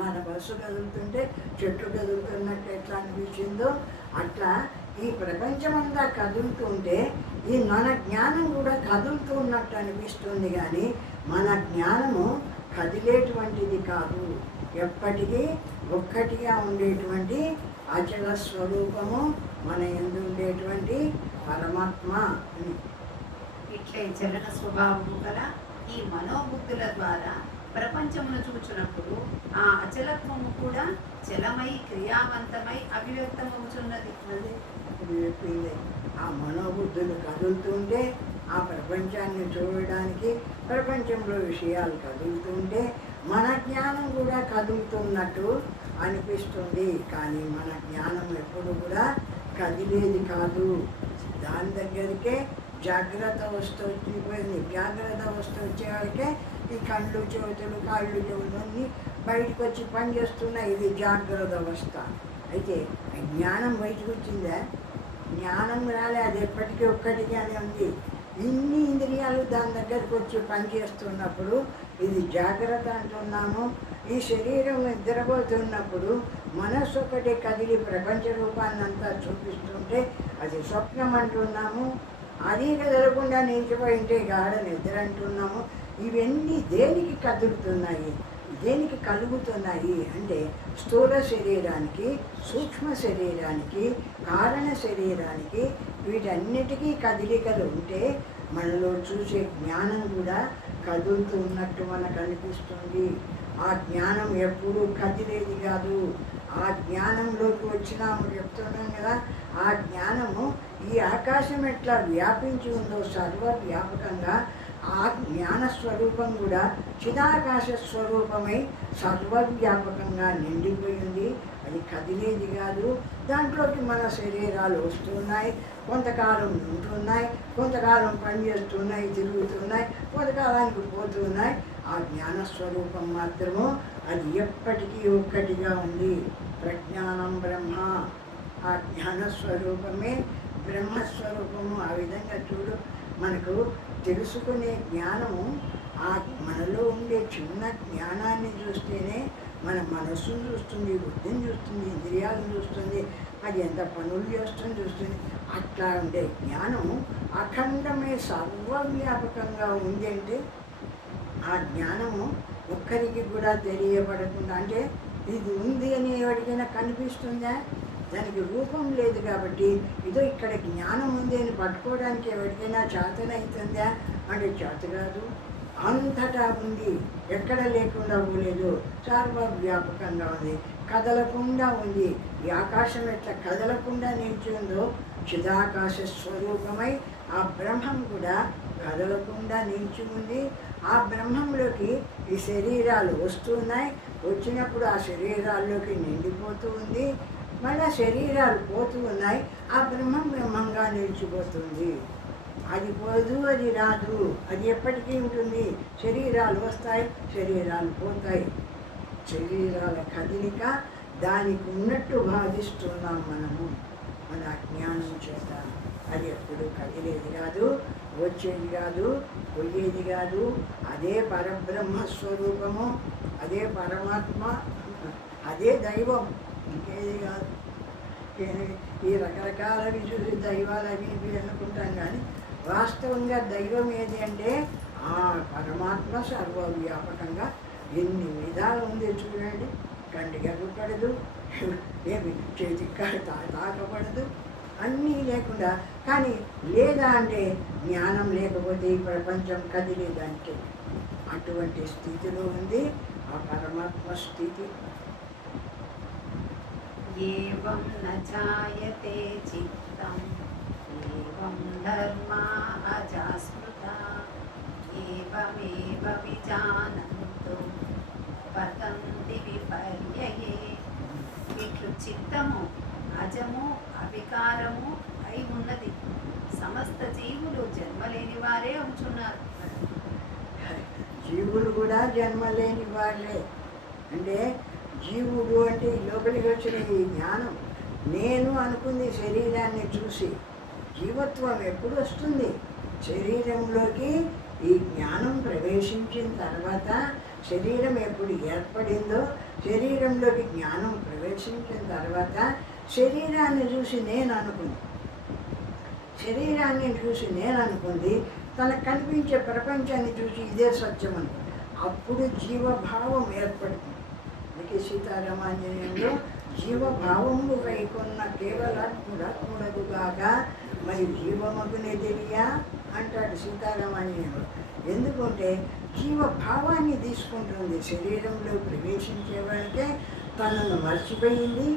మన బస్సు కదులుతుంటే చెట్లు కదులుతున్నట్టు ఎట్లా అనిపించిందో అట్లా ఈ ప్రపంచమంతా కదులుతుంటే ఈ మన జ్ఞానం కూడా కదులుతూ ఉన్నట్టు అనిపిస్తుంది. కానీ మన జ్ఞానము కదిలేటువంటిది కాదు, ఎప్పటికీ ఒక్కటిగా ఉండేటువంటి అచల స్వరూపము మన యందు ఉండేటువంటి పరమాత్మ. ఇట్లే చలన స్వభావము గల ఈ మనోబుద్ధుల ద్వారా ప్రపంచమును చూచినప్పుడు ఆ అచలత్వము కూడా చలమై క్రియావంతమై అభివ్యక్తమవుతున్నది. అది చెప్పింది. ఆ మనోబుద్ధులు కదులుతుంటే ఆ ప్రపంచాన్ని చూడడానికి, ప్రపంచంలో విషయాలు కదులుతుంటే మన జ్ఞానం కూడా కదులుతున్నట్టు అనిపిస్తుంది. కానీ మన జ్ఞానం ఎప్పుడు కూడా కదిలేది కాదు. దాని దగ్గరికే జాగ్రత్త వస్తూ వచ్చిపోయింది. జాగ్రత్త వస్తూ వచ్చేవాడికే ఈ కళ్ళు చెవుతులు కాళ్ళు చెవులు అన్నీ బయటకు వచ్చి పనిచేస్తున్నాయి. ఇది జాగ్రత్త అవస్థ. అయితే జ్ఞానం బయటకు వచ్చిందా? జ్ఞానం రాలే, అది ఎప్పటికీ ఒక్కటిగానే ఉంది. ఇన్ని ఇంద్రియాలు దాని దగ్గరకు వచ్చి పనిచేస్తున్నప్పుడు ఇది జాగ్రత్త అంటున్నాము. ఈ శరీరం నిద్రపోతున్నప్పుడు మనస్సు ఒకటి కదిలి ప్రపంచ రూపాన్ని అంతా చూపిస్తుంటే అది స్వప్నం అంటున్నాము. అది కదలకుండా నిలిచిపోయింటే గాఢ నిద్ర అంటున్నాము. ఇవన్నీ దేనికి కదులుతున్నాయి, దేనికి కలుగుతున్నాయి అంటే స్థూల శరీరానికి, సూక్ష్మ శరీరానికి, కారణ శరీరానికి, వీటన్నిటికీ కదలికలు ఉంటే మనలో చూసే జ్ఞానం కూడా కదులుతున్నట్టు మనకు అనిపిస్తుంది. ఆ జ్ఞానం ఎప్పుడూ కదిలేది కాదు. ఆ జ్ఞానంలోకి వచ్చినాము చెప్తున్నాం కదా. ఆ జ్ఞానము ఈ ఆకాశం ఎట్లా వ్యాపించి ఉందో సర్వవ్యాపకంగా, ఆ జ్ఞాన స్వరూపం కూడా చిదాకాశ స్వరూపమై సర్వవ్యాపకంగా నిండిపోయింది. అది కదిలేది కాదు. దాంట్లోకి మన శరీరాలు వస్తున్నాయి, కొంతకాలం ఉంటున్నాయి, కొంతకాలం పనిచేస్తున్నాయి, తిరుగుతున్నాయి, కొంతకాలానికి పోతున్నాయి. ఆ జ్ఞానస్వరూపం మాత్రము అది ఎప్పటికీ ఒక్కటిగా ఉంది. ప్రజ్ఞానం బ్రహ్మ. ఆ జ్ఞానస్వరూపమే బ్రహ్మస్వరూపము. ఆ విధంగా చూడు, మనకు తెలుసుకునే జ్ఞానము ఆ మనలో ఉండే చిన్న జ్ఞానాన్ని చూస్తేనే మన మనస్సును చూస్తుంది, బుద్ధిని చూస్తుంది, ఇంద్రియాలను చూస్తుంది, అది ఎంత పనులు చేస్తుంది చూస్తుంది. అట్లా ఉండే జ్ఞానము అఖండమే సర్వవ్యాపకంగా ఉంది. అంటే ఆ జ్ఞానము ఒక్కరికి కూడా తెలియబడకుండా, అంటే ఇది ఉంది అని ఎవరికైనా కనిపిస్తుందా? దానికి రూపం లేదు కాబట్టి ఇదో ఇక్కడ జ్ఞానం ఉంది అని పట్టుకోవడానికి ఎవరికైనా చేతనవుతుందా అంటే చేత కాదు. అంతటా ఉంది, ఎక్కడ లేకుండా పోలేదు, సర్వవ్యాపకంగా ఉంది, కదలకుండా ఉంది. ఈ ఆకాశం ఎట్లా కదలకుండా నిలిచి ఉందో చిదాకాశ స్వరూపమై ఆ బ్రహ్మం కూడా కదలకుండా నిలిచి ఉంది. ఆ బ్రహ్మంలోకి ఈ శరీరాలు వస్తున్నాయి, వచ్చినప్పుడు ఆ శరీరాల్లోకి నిండిపోతూ ఉంది, మళ్ళీ శరీరాలు పోతూ ఉన్నాయి, ఆ బ్రహ్మం బ్రహ్మంగా నిలిచిపోతుంది. అది పోదు, అది రాదు, అది ఎప్పటికీ ఉంటుంది. శరీరాలు వస్తాయి, శరీరాలు పోతాయి. శరీరాల కదలిక దానికి ఉన్నట్టు భావిస్తున్నాం మనము మన అజ్ఞానం చేత. అది ఎప్పుడు కదిలేది కాదు, వచ్చేది కాదు, పోయేది కాదు. అదే పరబ్రహ్మస్వరూపము, అదే పరమాత్మ, అదే దైవం, ఇంకేది కాదు. ఈ రకరకాలవి చూసి దైవాలు అవి ఇవి అనుకుంటాం, కానీ వాస్తవంగా దైవం ఏది అంటే ఆ పరమాత్మ సర్వవ్యాపకంగా ఎన్ని విధాలు ఉంది చూడండి. కంటికి అడ్డుపడదు, ఏమి చేతికి తాకపడదు, అన్నీ లేకుండా. కానీ లేదా అంటే జ్ఞానం లేకపోతే ఈ ప్రపంచం కదిలేదానికి అటువంటి స్థితిలో ఉంది ఆ పరమాత్మ స్థితి. ఏవం న జాయతే చిత్తం ఏవం ధర్మా అజాస్మృతా ఏవమేవ విజానంతు పతంతి విపర్యయే. ఇట్లు చిత్తము అజము అవికారము అయి ఉన్నది. సమస్త జీవులు జన్మలేని వారే అవుతున్నారు. జీవులు కూడా జన్మలేని వాళ్ళే. అంటే జీవుడు అంటే లోపలికి వచ్చిన ఈ జ్ఞానం, నేను అనుకుంది శరీరాన్ని చూసి. జీవత్వం ఎప్పుడు వస్తుంది? శరీరంలోకి ఈ జ్ఞానం ప్రవేశించిన తర్వాత శరీరం ఎప్పుడు ఏర్పడిందో, శరీరంలోకి జ్ఞానం ప్రవేశించిన తర్వాత శరీరాన్ని చూసి నేను అనుకుంది, శరీరాన్ని చూసి నేను అనుకుంది, తనకు కనిపించే ప్రపంచాన్ని చూసి ఇదే సత్యం అనుకుంది. అప్పుడు జీవభావం ఏర్పడుతుంది. అందుకే సీతారామాంజనేయంలో జీవభావము వైకున్న కేవలాత్ముడకుడదుగాక మరి జీవమగునే తెలియా అంటాడు సీతారామాంజనేయంలో. ఎందుకంటే జీవభావాన్ని తీసుకుంటుంది. శరీరంలో ప్రవేశించే వాళ్ళకే తనను మర్చిపోయింది,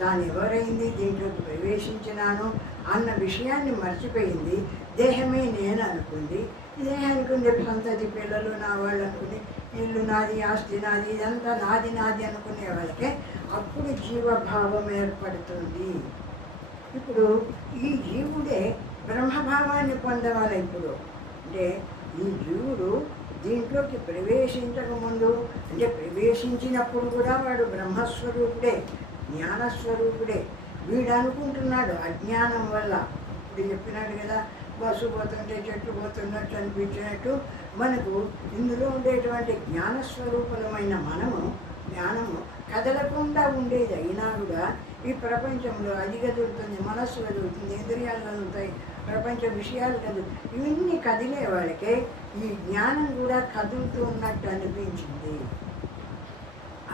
తాను ఎవరైంది, దీంట్లోకి ప్రవేశించినాను అన్న విషయాన్ని మర్చిపోయింది. దేహమే నేను అనుకుంది. దేహానికి ఉండే సంతతి పిల్లలు నా వాళ్ళు అనుకుని, ఇల్లు నాది, ఆస్తి నాది, ఇదంతా నాది నాది అనుకునే వాళ్ళకే అప్పుడు జీవభావం ఏర్పడుతుంది. ఇప్పుడు ఈ జీవుడే బ్రహ్మభావాన్ని పొందవాలి. ఇప్పుడు అంటే ఈ జీవుడు దీంట్లోకి ప్రవేశించకముందు, అంటే ప్రవేశించినప్పుడు కూడా వాడు బ్రహ్మస్వరూపుడే, జ్ఞానస్వరూపుడే. వీడు అనుకుంటున్నాడు అజ్ఞానం వల్ల. ఇప్పుడు చెప్పినాడు కదా, బస్సు పోతుంటే చెట్లు పోతున్నట్టు అనిపించినట్టు మనకు ఇందులో ఉండేటువంటి జ్ఞానస్వరూపమైన జ్ఞానము కదలకుండా ఉండేది అయినా కూడా ఈ ప్రపంచంలో అది కదులుతుంది, మనస్సు కదులుతుంది, ఇంద్రియాలు కదులుతాయి, ప్రపంచ విషయాలు ఇవన్నీ కదిలే వాళ్ళకే ఈ జ్ఞానం కూడా కదులుతూ ఉన్నట్టు అనిపించింది.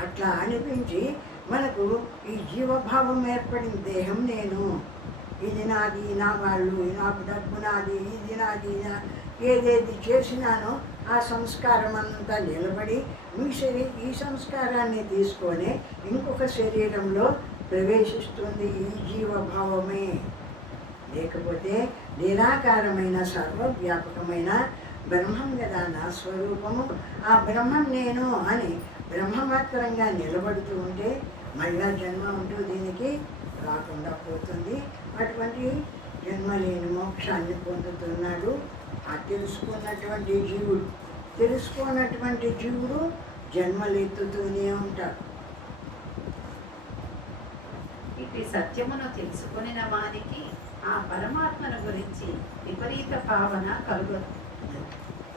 అట్లా అనిపించి మనకు ఈ జీవభావం ఏర్పడిన దేహం నేను, ఇది నాది, నా వాళ్ళు, నాకు డబ్బు నాది, ఇది నాది, ఏదేది చేసినానో ఆ సంస్కారం అంతా నిలబడి ఈ సంస్కారాన్ని తీసుకొని ఇంకొక శరీరంలో ప్రవేశిస్తుంది ఈ జీవభావమే. లేకపోతే నిరాకారమైన సర్వవ్యాపకమైన బ్రహ్మం కదా నా స్వరూపము. ఆ బ్రహ్మం నేను అని బ్రహ్మమాత్రంగా నిలబడుతూ ఉంటే మళ్ళా జన్మ ఉంటూ దీనికి రాకుండా పోతుంది. అటువంటి జన్మలేని మోక్షాన్ని పొందుతున్నాడు ఆ తెలుసుకున్నటువంటి జీవుడు. తెలుసుకున్నటువంటి జీవుడు జన్మలెత్తుతూనే ఉంటాడు. ఇటు సత్యమును తెలుసుకునిన వారికి ఆ పరమాత్మను గురించి విపరీత భావన కలుగుతుంది.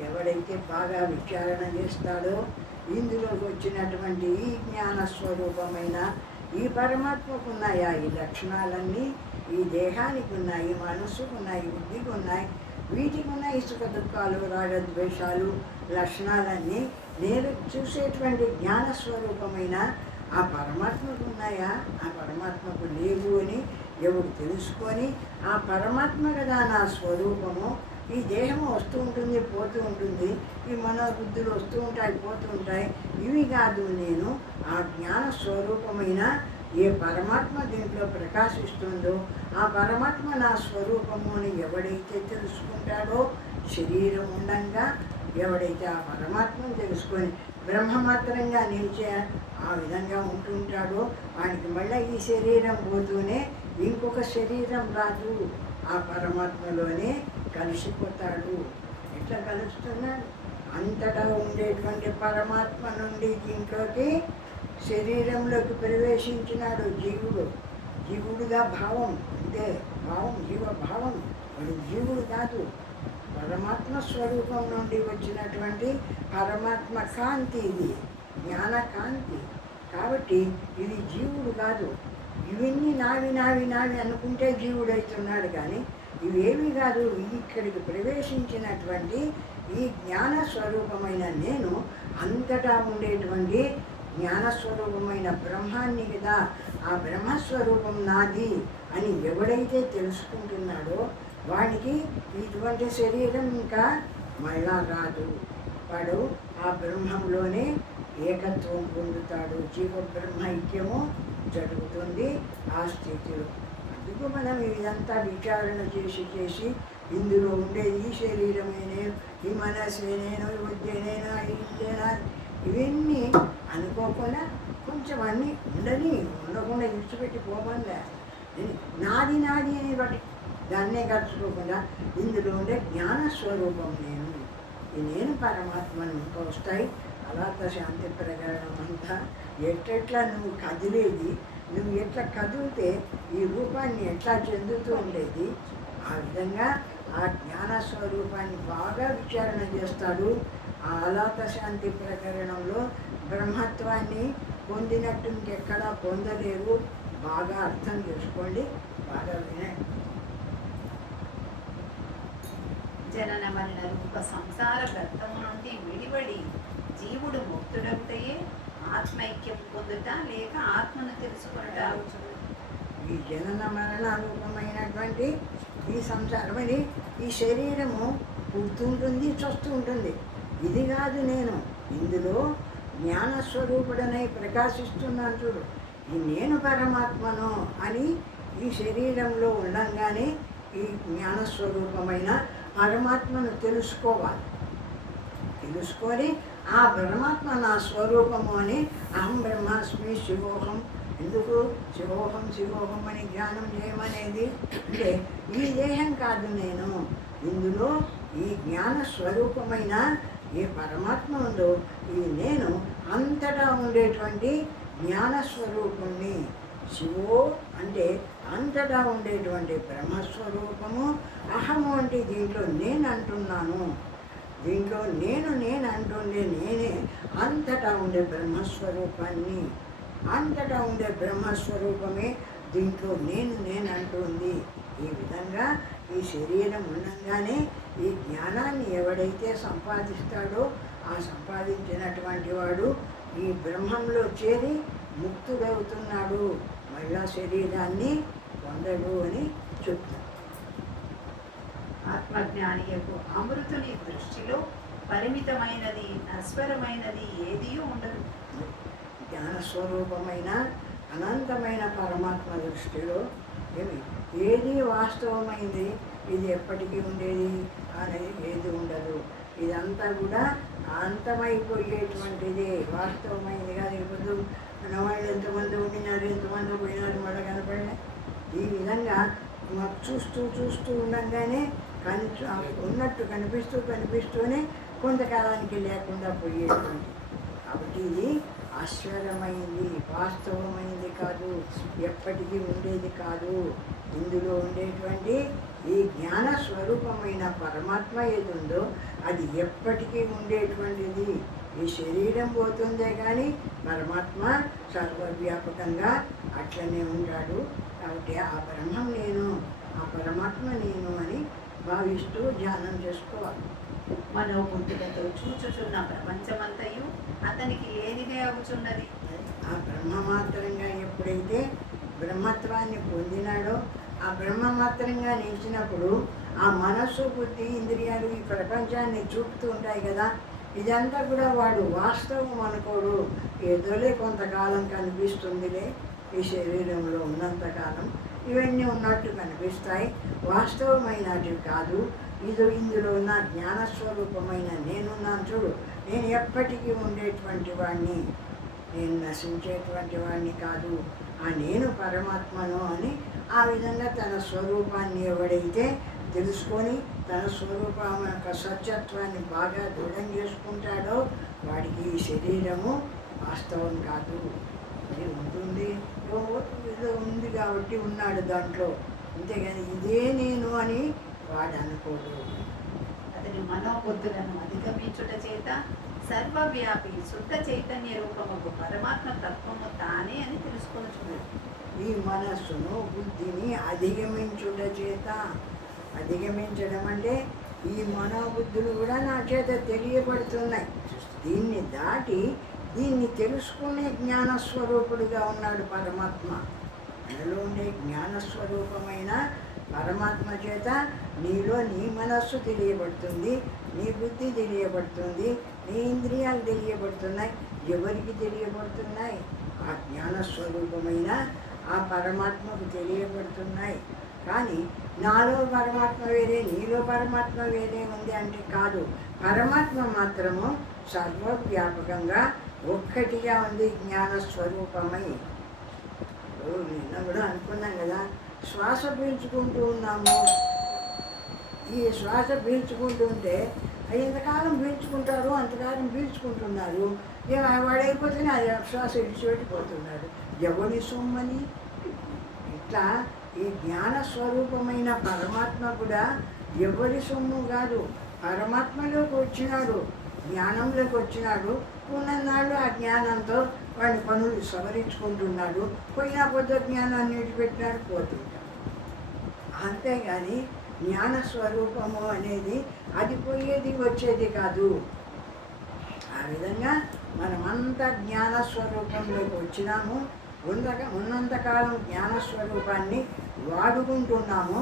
ఎవడైతే బాగా విచారణ చేస్తాడో ఇందులోకి వచ్చినటువంటి ఈ జ్ఞానస్వరూపమైన ఈ పరమాత్మకు ఉన్నాయా ఈ లక్షణాలన్నీ, ఈ దేహానికి ఉన్నాయి, మనస్సుకు ఉన్నాయి, బుద్ధికి ఉన్నాయి, వీటికి ఉన్న ఇసుక దుఃఖాలు, రాగద్వేషాలు లక్షణాలన్నీ నేను చూసేటువంటి జ్ఞానస్వరూపమైన ఆ పరమాత్మకు ఉన్నాయా, ఆ పరమాత్మకు లేవు అని ఎవడు తెలుసుకొని ఆ పరమాత్మ కదా నా స్వరూపము, ఈ దేహం వస్తూ ఉంటుంది పోతూ ఉంటుంది, ఈ మనోబుద్ధులు వస్తూ ఉంటాయి పోతూ ఉంటాయి, ఇవి కాదు నేను ఆ జ్ఞాన స్వరూపమైన ఏ పరమాత్మ దీంట్లో ప్రకాశిస్తుందో ఆ పరమాత్మ నా స్వరూపము అని ఎవడైతే తెలుసుకుంటాడో, శరీరం ఉండంగా ఎవడైతే ఆ పరమాత్మను తెలుసుకొని బ్రహ్మమాత్రంగా నిలిచే ఆ విధంగా ఉంటుంటాడో వానికి మళ్ళీ ఈ శరీరం పోతూనే ఇంకొక శరీరం రాదు, ఆ పరమాత్మలోనే కలిసిపోతాడు. ఎట్లా కలుస్తున్నాడు? అంతటా ఉండేటువంటి పరమాత్మ నుండి దీంట్లోకి శరీరంలోకి ప్రవేశించినాడు జీవుడు. జీవుడుగా భావం, అంటే భావం జీవభావం, వాడు జీవుడు కాదు, పరమాత్మ స్వరూపం నుండి వచ్చినటువంటి పరమాత్మ కాంతి, ఇది జ్ఞాన కాంతి. కాబట్టి ఇది జీవుడు కాదు. ఇవన్నీ నావి నావి నావి అనుకుంటే జీవుడు అవుతున్నాడు, కానీ ఇవేవి కాదు. ఇక్కడికి ప్రవేశించినటువంటి ఈ జ్ఞాన స్వరూపమైన నేను అంతటా ఉండేటువంటి జ్ఞానస్వరూపమైన బ్రహ్మాన్ని కదా, ఆ బ్రహ్మస్వరూపం నాది అని ఎవడైతే తెలుసుకుంటున్నాడో వాడికి ఇటువంటి శరీరం ఇంకా మళ్ళా రాదు. వాడు ఆ బ్రహ్మంలోనే ఏకత్వం పొందుతాడు, జీవ బ్రహ్మ ఐక్యము జరుగుతుంది ఆ స్థితిలో. అందుకు మనం ఇదంతా విచారణ చేసి ఇందులో ఉండే ఈ శరీరమే నేను, ఈ మనసే నేను, ఈ బుద్ధి నేను, ఇదేనా, ఇవన్నీ అనుకోకుండా కొంచెం అన్నీ ఉండకుండా విడిచిపెట్టి పోమనిలే. నాది నాది అని బట్టి దాన్నే గడుచుకోకుండా ఇందులో ఉండే జ్ఞానస్వరూపం నేను, ఈ నేను పరమాత్మను ఇంకా వస్తాయి. అలాత శాంతి ప్రకరణం అంతా ఎట్లా నువ్వు కదిలేది, నువ్వు ఎట్లా కదిలితే ఈ రూపాన్ని ఎట్లా చెందుతూ ఉండేది, ఆ విధంగా ఆ జ్ఞానస్వరూపాన్ని బాగా విచారణ చేస్తాడు. ఆ ఆ ఆలాత శాంతి ప్రకరణంలో బ్రహ్మత్వాన్ని పొందినట్టు ఇంకెక్కడా పొందలేరు. బాగా అర్థం చేసుకోండి, బాగా వినండి. జనన మరణ రూప సంసార గర్తము నుండి విడివడి జీవుడు ముక్తుడవుటయే ఆత్మైక్యం పొందుట లేక ఆత్మను తెలుసుకొనుట. ఈ జనన మరణ రూపమైనటువంటి ఈ సంసారమని ఈ శరీరము పుడుతుంటుంది, చస్తుంటుంది. ఇది కాదు నేను, ఇందులో జ్ఞానస్వరూపుడనై ప్రకాశిస్తున్నాను చూడు. ఈ నేను పరమాత్మను అని ఈ శరీరంలో ఉండంగానే ఈ జ్ఞానస్వరూపమైన పరమాత్మను తెలుసుకోవాలి. తెలుసుకొని ఆ పరమాత్మ నా స్వరూపము అని అహం బ్రహ్మాస్మి శివోహం. ఎందుకు శివోహం శివోహం అని ధ్యానం చేయమనేది అంటే ఈ దేహం కాదు నేను, ఇందులో ఈ జ్ఞాన స్వరూపమైన ఏ పరమాత్మ ఉందో ఈ నేను అంతటా ఉండేటువంటి జ్ఞానస్వరూపుణ్ణి. శివో అంటే అంతటా ఉండేటువంటి బ్రహ్మస్వరూపము. అహము అంటే దీంట్లో నేను అంటున్నాను, దీంట్లో నేను అంటుండే నేనే అంతటా ఉండే బ్రహ్మస్వరూపాన్ని. అంతటా ఉండే బ్రహ్మస్వరూపమే దీంట్లో నేను అంటుంది. ఈ విధంగా ఈ శరీరం ఉండగానే ఈ జ్ఞానాన్ని ఎవడైతే సంపాదిస్తాడో ఆ సంపాదించినటువంటి వాడు ఈ బ్రహ్మంలో చేరి ముక్తుడవుతున్నాడు, మళ్ళా శరీరాన్ని పొందడు అని చెప్తాడు. ఆత్మజ్ఞానియకు అమృతుని దృష్టిలో పరిమితమైనది నశ్వరమైనది ఏదీ ఉండదు. జ్ఞానస్వరూపమైన అనంతమైన పరమాత్మ దృష్టిలో ఏది వాస్తవమైంది, ఇది ఎప్పటికీ ఉండేది అనేది ఏది ఉండదు. ఇదంతా కూడా అంతమైపోయేటువంటిది, వాస్తవమైంది కాదు. ఇప్పుడు మన వాళ్ళు ఎంతమంది ఉండినారు, ఎంతమంది పోయినారు, మళ్ళీ కనపడలే. ఈ విధంగా చూస్తూ ఉండగానే ఉన్నట్టు కనిపిస్తూనే కొంతకాలానికి లేకుండా పోయేటువంటి. కాబట్టి ఇది అశ్వరమైంది, వాస్తవమైంది కాదు, ఎప్పటికీ ఉండేది కాదు. ఇందులో ఉండేటువంటి ఈ జ్ఞాన స్వరూపమైన పరమాత్మ ఏది ఉందో అది ఎప్పటికీ ఉండేటువంటిది. ఈ శరీరం పోతుందే కానీ పరమాత్మ సర్వవ్యాపకంగా అట్లనే ఉంటాడు. కాబట్టి ఆ బ్రహ్మం నేను, ఆ పరమాత్మ నేను అని భావిస్తూ ధ్యానం చేసుకోవాలి. మనోబుద్ధులతో చూచుచున్న ప్రపంచమంతయు అతనికి లేనిదే అవుతున్నది. ఆ బ్రహ్మమాత్రంగా ఎప్పుడైతే బ్రహ్మత్వాన్ని పొందినాడో, ఆ బ్రహ్మమాత్రంగా నిలిచినప్పుడు ఆ మనస్సు, బుద్ధి, ఇంద్రియాలు ఈ ప్రపంచాన్ని చూపుతూ ఉంటాయి కదా, ఇదంతా కూడా వాడు వాస్తవం అనుకోడు. ఏదోలే కొంతకాలం కనిపిస్తుందిలే, ఈ శరీరంలో ఉన్నంతకాలం ఇవన్నీ ఉన్నట్టు కనిపిస్తాయి, వాస్తవమైనటివి కాదు. ఇందులో ఉన్న జ్ఞానస్వరూపమైన నేనున్నాను చూడు, నేను ఎప్పటికీ ఉండేటువంటి వాడిని, నేను నశించేటువంటి వాడిని కాదు, ఆ నేను పరమాత్మను అని ఆ విధంగా తన స్వరూపాన్ని ఎవడైతే తెలుసుకొని తన స్వరూపం యొక్క సత్యత్వాన్ని బాగా దృఢం చేసుకుంటాడో వాడికి ఈ శరీరము వాస్తవం కాదు. ఇది ఉంటుంది, ఏదో ఉంది కాబట్టి ఉన్నాడు దాంట్లో, అంతేగాని ఇదే నేను అని వాడు అనుకోడు. అతని మనోబుద్ధులను అధిగమించుట చేత సర్వవ్యాపి శుద్ధ చైతన్య రూపము పరమాత్మ తత్వము తానే అని తెలుసుకొనుచున్నాడు. ఈ మనస్సును, బుద్ధిని అధిగమించుట చేత, అధిగమించడం అంటే ఈ మనోబుద్ధులు కూడా నా చేత తెలియబడుతున్నాయి. దీన్ని దాటి దీన్ని తెలుసుకునే జ్ఞానస్వరూపుడుగా ఉన్నాడు పరమాత్మ. మనలో ఉండే జ్ఞానస్వరూపమైన పరమాత్మ చేత నీలో నీ మనస్సు తెలియబడుతుంది, నీ బుద్ధి తెలియబడుతుంది, నీ ఇంద్రియాలు తెలియబడుతున్నాయి. ఎవరికి తెలియబడుతున్నాయి? ఆ జ్ఞానస్వరూపమైన ఆ పరమాత్మకు తెలియబడుతున్నాయి. కానీ నాలో పరమాత్మ వేరే, నీలో పరమాత్మ వేరే ఉంది అంటే కాదు. పరమాత్మ మాత్రము సర్వవ్యాపకంగా ఒక్కటిగా ఉంది, జ్ఞానస్వరూపమై. నిన్న కూడా అనుకున్నాం కదా, శ్వాస పీల్చుకుంటూ ఉన్నాము. ఈ శ్వాస పీల్చుకుంటూ ఉంటే ఎంతకాలం పీల్చుకుంటారు అంతకాలం పీల్చుకుంటున్నారు. వాడైపోతేనే అది శ్వాస ఇడిచిపెట్టిపోతున్నాడు. ఎవరి సొమ్మని ఇట్లా ఈ జ్ఞానస్వరూపమైన పరమాత్మ కూడా ఎవరి సొమ్ము కాదు, పరమాత్మలోకి వచ్చినాడు. జ్ఞానంలోకి వచ్చినాడు, ఉన్ననాళ్ళు ఆ జ్ఞానంతో వాడి పనులు సవరించుకుంటున్నాడు, పోయినా పొద్దు జ్ఞానాన్ని విడిచిపెట్టినాడు, పోతుంటాడు. అంతేగాని జ్ఞానస్వరూపము అనేది అది పోయేది వచ్చేది కాదు. ఆ విధంగా మనమంతా జ్ఞానస్వరూపంలోకి వచ్చినాము, ఉన్నంతకాలం జ్ఞానస్వరూపాన్ని వాడుకుంటున్నాము.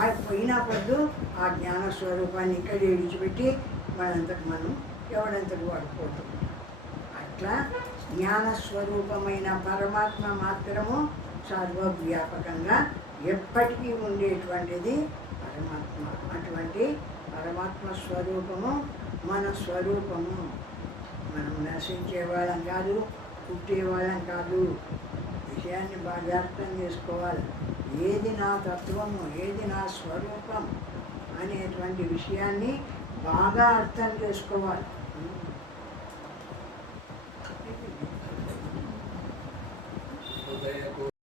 ఆ పోయినా పొద్దు ఆ జ్ఞానస్వరూపాన్ని ఇక్కడే విడిచిపెట్టి మనంతకు మనం ఎవడంతకు వాడుకోతున్నాం. అట్లా జ్ఞానస్వరూపమైన పరమాత్మ మాత్రము సర్వవ్యాపకంగా ఎప్పటికీ ఉండేటువంటిది పరమాత్మ. అటువంటి పరమాత్మ స్వరూపము మన స్వరూపము. మనం నశించేవాళ్ళం కాదు, పుట్టేవాళ్ళం కాదు. విషయాన్ని బాగా అర్థం చేసుకోవాలి. ఏది నా తత్వము, ఏది నా స్వరూపం అనేటువంటి విషయాన్ని బాగా అర్థం చేసుకోవాలి.